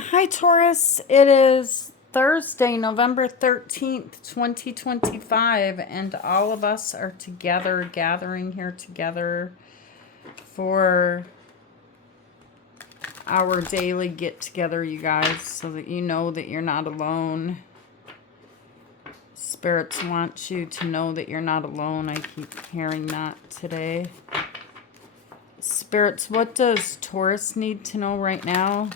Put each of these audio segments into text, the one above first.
Hi, Taurus. It is Thursday, November 13th, 2025, and all of us are together, gathering here together for our daily get together, you guys, so that you know that you're not alone. Spirits want you to know that you're not alone. I keep hearing that today. Spirits, what does Taurus need to know right now?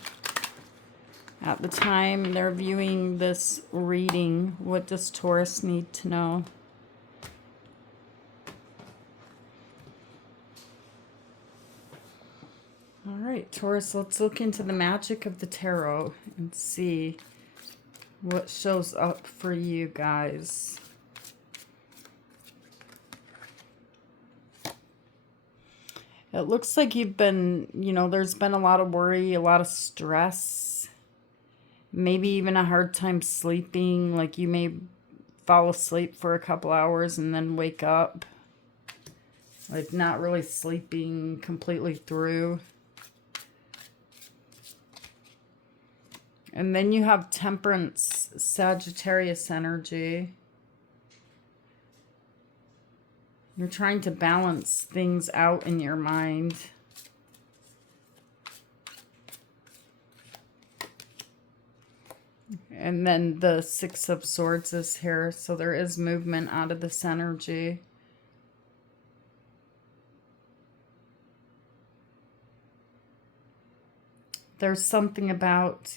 At the time they're viewing this reading, what does Taurus need to know? All right, Taurus, let's look into the magic of the tarot and see what shows up for you guys. It looks like you've been, there's been a lot of worry, a lot of stress, maybe even a hard time sleeping. Like you may fall asleep for a couple hours and then wake up, like not really sleeping completely through. And then you have Temperance, Sagittarius energy. You're trying to balance things out in your mind. And then the Six of Swords is here, so there is movement out of this energy. There's something about,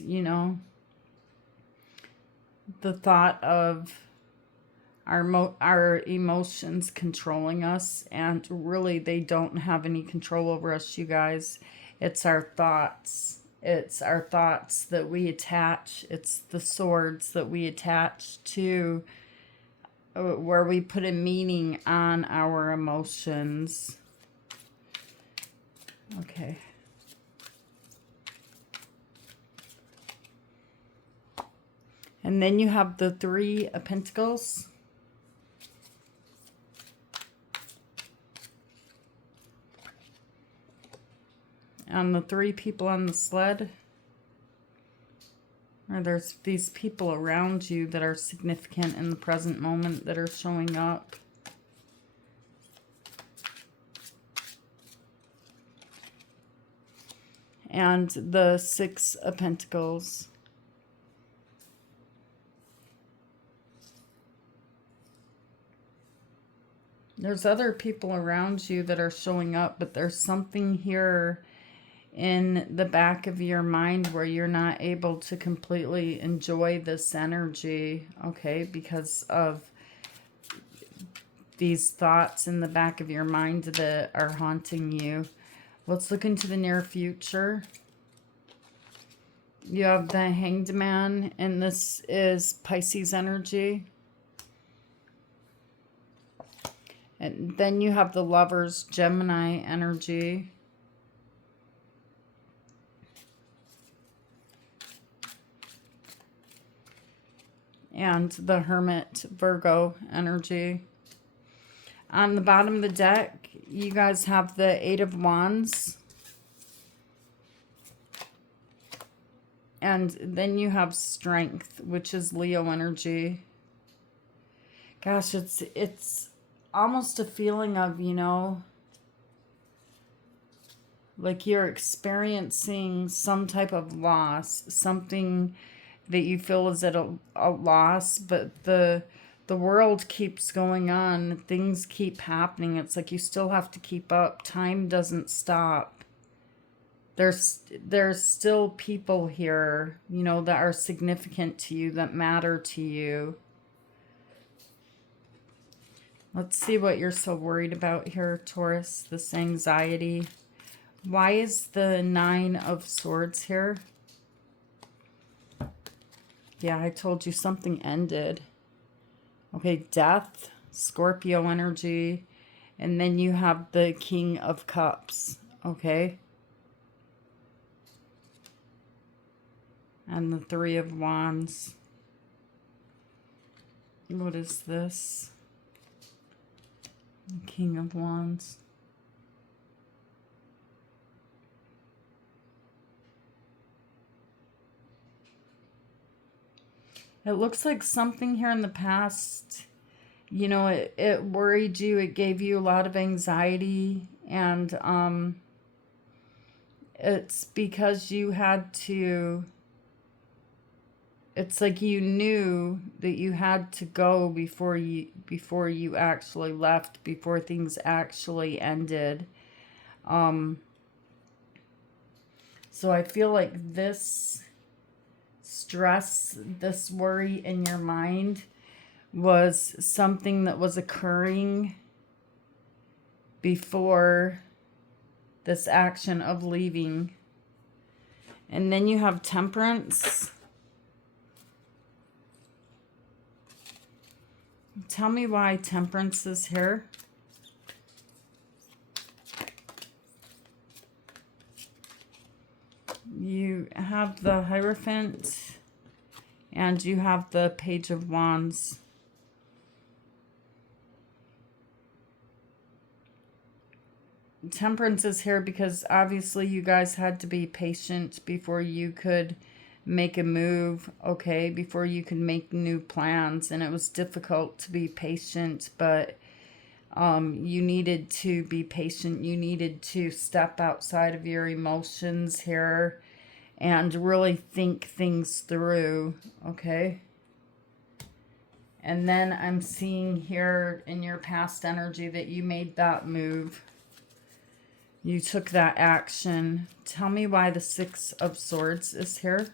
the thought of our emotions controlling us, and really they don't have any control over us, you guys. It's our thoughts. It's our thoughts that we attach. It's the swords that we attach to, where we put a meaning on our emotions. Okay. And then you have the Three of Pentacles. And the three people on the sled. Or there's these people around you that are significant in the present moment that are showing up. And the Six of Pentacles. There's other people around you that are showing up, but there's something here in the back of your mind where you're not able to completely enjoy this energy, okay, because of these thoughts in the back of your mind that are haunting you. Let's look into the near future. You have the Hanged Man, and this is Pisces energy. And then you have the Lovers, Gemini energy. And the Hermit, Virgo energy. On the bottom of the deck, you guys have the Eight of Wands. And then you have Strength, which is Leo energy. Gosh, it's almost a feeling of, like you're experiencing some type of loss, something that you feel is at a loss, but the world keeps going on, things keep happening. It's like you still have to keep up. Time doesn't stop. There's still people here, that are significant to you, that matter to you. Let's see what you're so worried about here, Taurus. This anxiety. Why is the Nine of Swords here? Yeah, I told you something ended. Okay, Death, Scorpio energy. And then you have the King of Cups. Okay. And the Three of Wands. What is this? King of Wands. It looks like something here in the past, you know, it worried you. It gave you a lot of anxiety. And it's because you had to, it's like you knew that you had to go before you actually left, before things actually ended. Um, so I feel like this stress, this worry in your mind was something that was occurring before this action of leaving. And then you have Temperance. Tell me why Temperance is here. You have the Hierophant and you have the Page of Wands. Temperance is here because obviously you guys had to be patient before you could make a move, okay, before you could make new plans. And it was difficult to be patient, but you needed to be patient. You needed to step outside of your emotions here and really think things through, okay? And then I'm seeing here in your past energy that you made that move. You took that action. Tell me why the Six of Swords is here.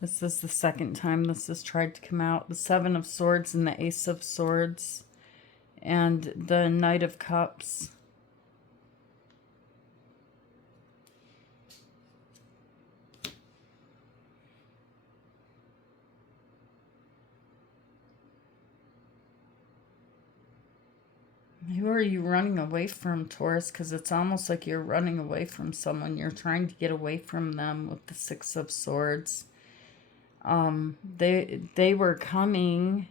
This is the second time this has tried to come out. The Seven of Swords and the Ace of Swords and the Knight of Cups. Who are you running away from, Taurus? Because it's almost like you're running away from someone. You're trying to get away from them with the Six of Swords. They were coming,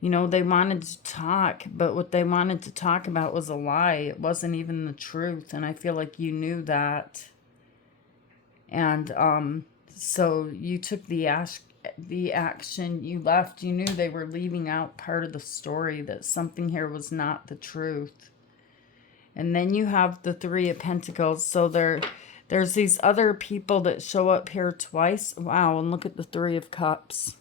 you know, they wanted to talk, but what they wanted to talk about was a lie. It wasn't even the truth, and I feel like you knew that. And so you took the action, you left. You knew they were leaving out part of the story, that something here was not the truth. And then you have the Three of Pentacles. So there's these other people that show up here twice. Wow, and look at the Three of Cups.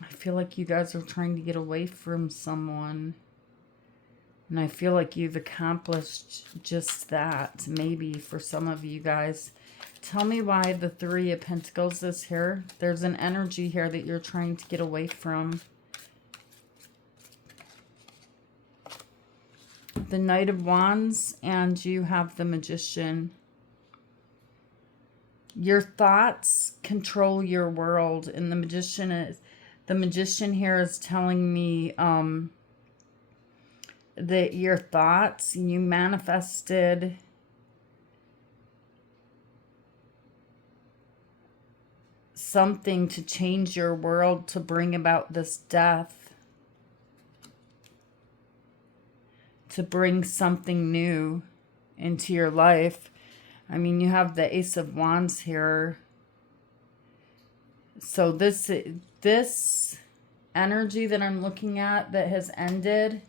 I feel like you guys are trying to get away from someone. And I feel like you've accomplished just that, maybe for some of you guys. Tell me why the Three of Pentacles is here. There's an energy here that you're trying to get away from. The Knight of Wands, and you have the Magician. Your thoughts control your world, and the Magician here is telling me that your thoughts, you manifested something to change your world, to bring about this death, to bring something new into your life. I mean, you have the Ace of Wands here. So this energy that I'm looking at that has ended,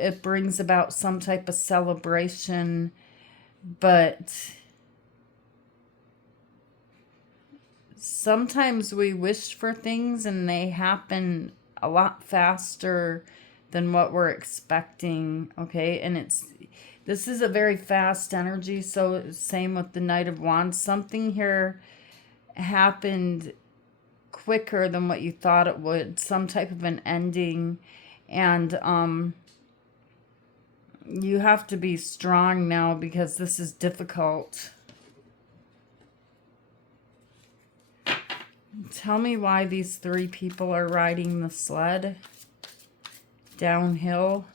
it brings about some type of celebration, but sometimes we wish for things and they happen a lot faster than what we're expecting, okay? And this is a very fast energy, so same with the Knight of Wands. Something here happened quicker than what you thought it would, some type of an ending, and you have to be strong now because this is difficult. Tell me why these three people are riding the sled downhill.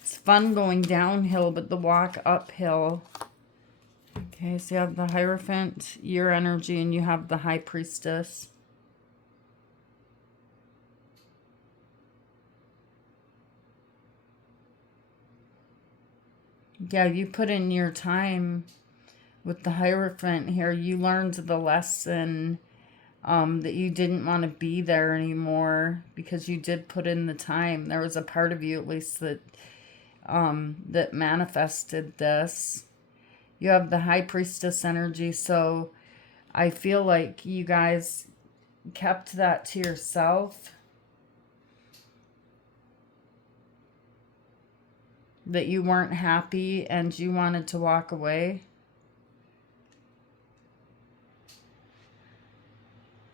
It's fun going downhill, but the walk uphill. Okay, so you have the Hierophant, your energy, and you have the High Priestess. Yeah, you put in your time with the Hierophant here. You learned the lesson that you didn't want to be there anymore because you did put in the time. There was a part of you, at least, that manifested this. You have the High Priestess energy, so I feel like you guys kept that to yourself. That you weren't happy and you wanted to walk away.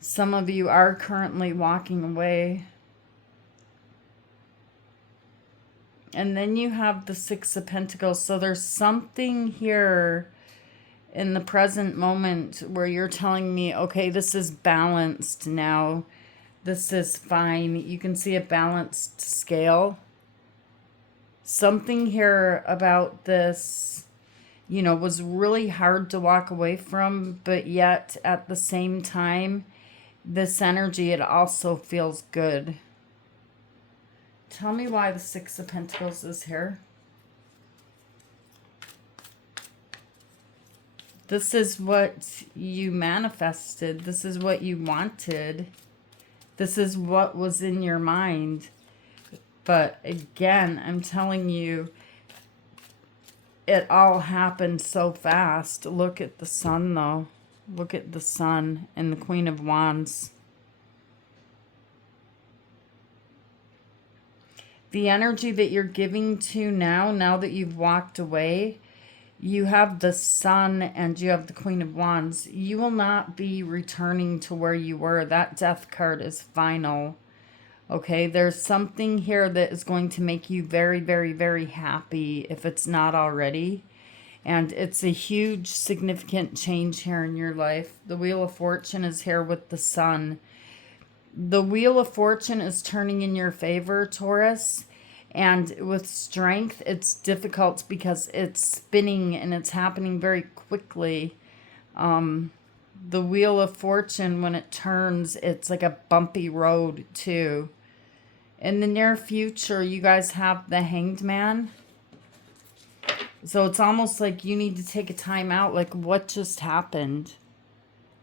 Some of you are currently walking away. And then you have the Six of Pentacles. So there's something here in the present moment where you're telling me, okay, this is balanced now. This is fine. You can see a balanced scale. Something here about this, you know, was really hard to walk away from, but yet at the same time, this energy, it also feels good. Tell me why the Six of Pentacles is here. This is what you manifested. This is what you wanted. This is what was in your mind. But again, I'm telling you, it all happened so fast. Look at the Sun, though. Look at the Sun and the Queen of Wands. The energy that you're giving to now that you've walked away, you have the Sun and you have the Queen of Wands. You will not be returning to where you were. That Death card is final. Okay, there's something here that is going to make you very, very, very happy if it's not already. And it's a huge, significant change here in your life. The Wheel of Fortune is here with the Sun. The Wheel of Fortune is turning in your favor, Taurus. And with strength, it's difficult because it's spinning and it's happening very quickly. The Wheel of Fortune, when it turns, it's like a bumpy road too. In the near future, you guys have the Hanged Man. So it's almost like you need to take a time out. Like, what just happened?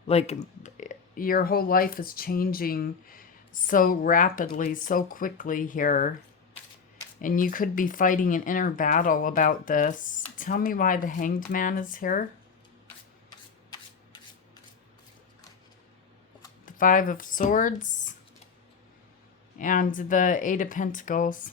Like, your whole life is changing so rapidly, so quickly here. And you could be fighting an inner battle about this. Tell me why the Hanged Man is here. The Five of Swords. And the Eight of Pentacles.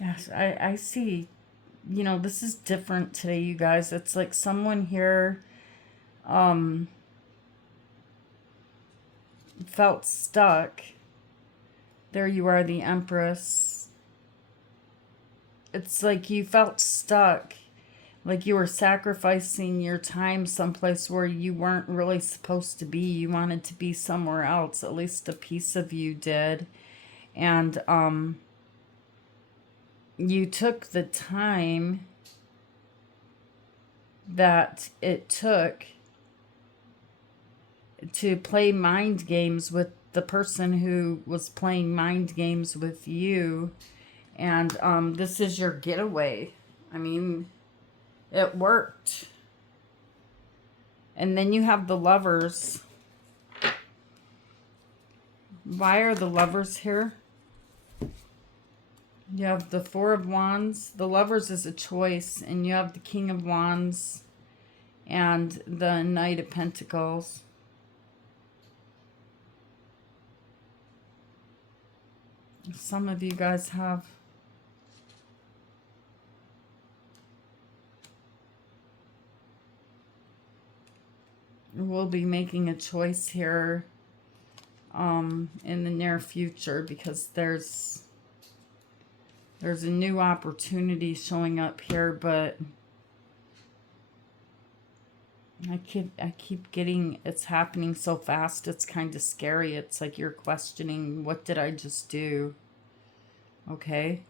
Yes, I see. You know, this is different today, you guys. It's like someone here felt stuck. There you are, the Empress. It's like you felt stuck. Like you were sacrificing your time someplace where you weren't really supposed to be. You wanted to be somewhere else. At least a piece of you did. And you took the time that it took to play mind games with the person who was playing mind games with you. And this is your getaway. I mean, it worked. And then you have the Lovers. Why are the Lovers here? You have the Four of Wands. The Lovers is a choice. And you have the King of Wands and the Knight of Pentacles. Some of you guys have. We'll be making a choice here in the near future because there's a new opportunity showing up here, but I keep getting, it's happening so fast, it's kind of scary. It's like you're questioning, what did I just do? Okay.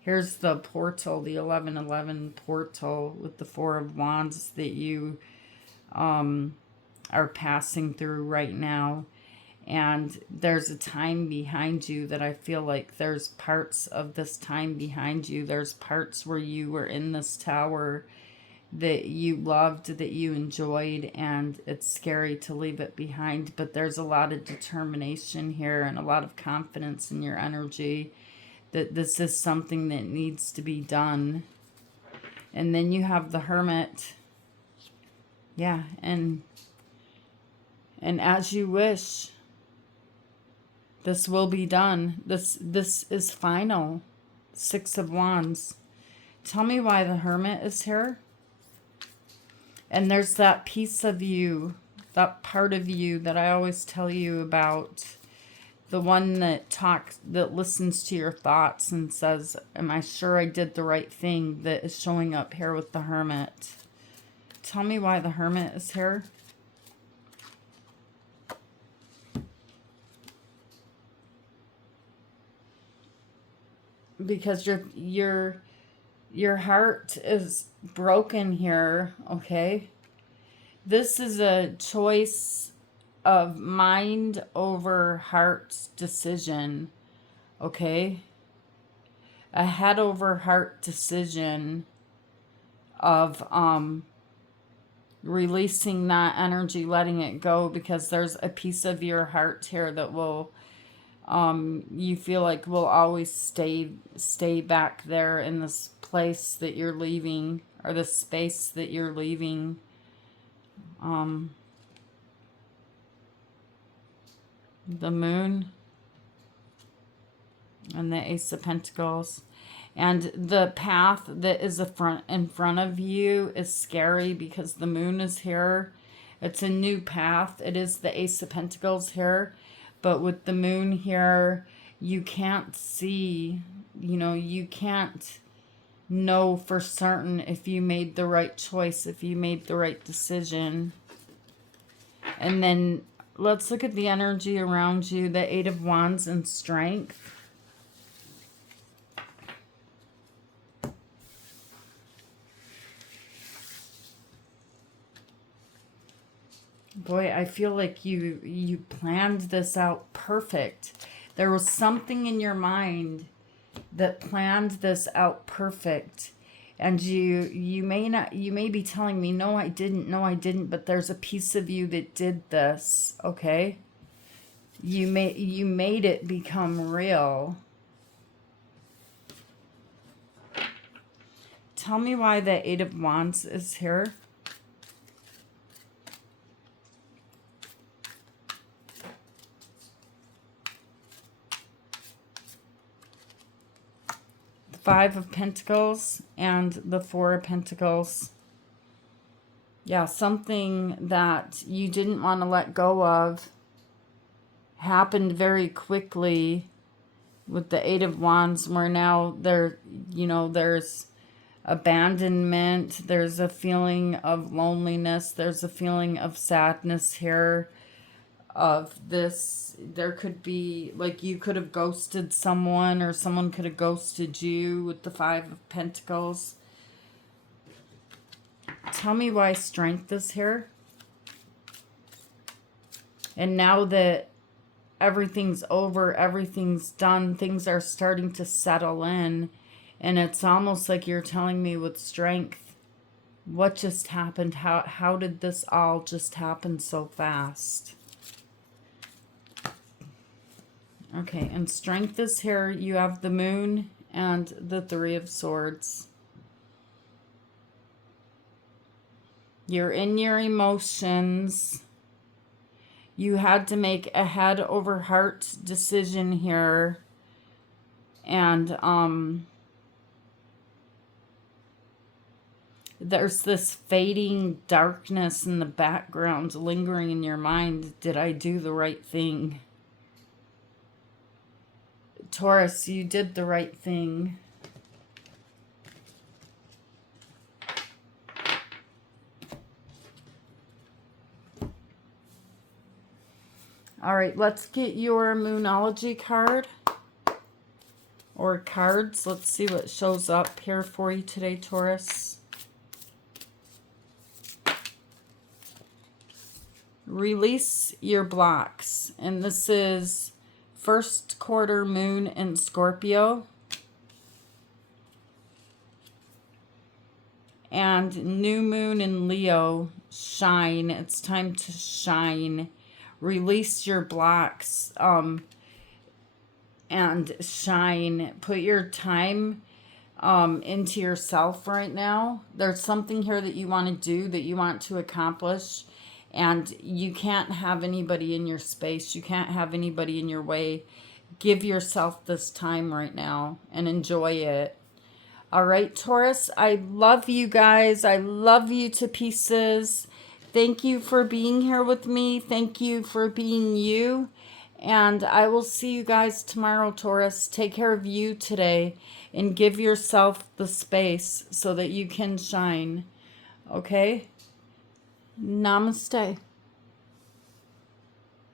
Here's the portal, the 1111 portal with the Four of Wands that you are passing through right now. And there's a time behind you that I feel like there's parts of this time behind you. There's parts where you were in this tower that you loved, that you enjoyed, and it's scary to leave it behind. But there's a lot of determination here and a lot of confidence in your energy that this is something that needs to be done. And then you have the Hermit. Yeah, and as you wish, this will be done. This is final. Six of Wands. Tell me why the Hermit is here. And there's that piece of you, that part of you that I always tell you about. The one that listens to your thoughts and says, am I sure I did the right thing, that is showing up here with the Hermit. Tell me why the Hermit is here. Because your heart is broken here, okay? This is a choice of mind over heart decision, okay? A head over heart decision of releasing that energy, letting it go, because there's a piece of your heart here that will you feel like will always stay back there in this place that you're leaving, or the space that you're leaving. The Moon and the Ace of Pentacles. And the path that is in front of you is scary because the Moon is here. It's a new path. It is the Ace of Pentacles here. But with the Moon here, you can't see, you can't know for certain if you made the right choice, if you made the right decision. And then let's look at the energy around you, the Eight of Wands and Strength. Boy, I feel like you planned this out perfect. There was something in your mind that planned this out perfect. And you may be telling me, no, I didn't, but there's a piece of you that did this, okay? You made it become real. Tell me why the Eight of Wands is here. Five of Pentacles and the Four of Pentacles. Yeah, something that you didn't want to let go of happened very quickly with the Eight of Wands, where now there's abandonment, there's a feeling of loneliness, there's a feeling of sadness here. Of this, there could be, like, you could have ghosted someone, or someone could have ghosted you with the Five of Pentacles. Tell me why Strength is here. And now that everything's over, everything's done, things are starting to settle in, and it's almost like you're telling me with Strength, what just happened? How did this all just happen so fast? Okay, and Strength is here. You have the Moon and the Three of Swords. You're in your emotions. You had to make a head over heart decision here. And there's this fading darkness in the background lingering in your mind. Did I do the right thing? Taurus, you did the right thing. All right, let's get your Moonology card. Or cards. Let's see what shows up here for you today, Taurus. Release your blocks. And this is first quarter moon in Scorpio. And new moon in Leo. Shine. It's time to shine. Release your blocks. And shine. Put your time into yourself right now. There's something here that you want to do, that you want to accomplish, and you can't have anybody in your space. You can't have anybody in your way. Give yourself this time right now and enjoy it. All right, Taurus, I love you guys. I love you to pieces. Thank you for being here with me. Thank you for being you. And I will see you guys tomorrow, Taurus. Take care of you today and give yourself the space so that you can shine. Okay? Namaste.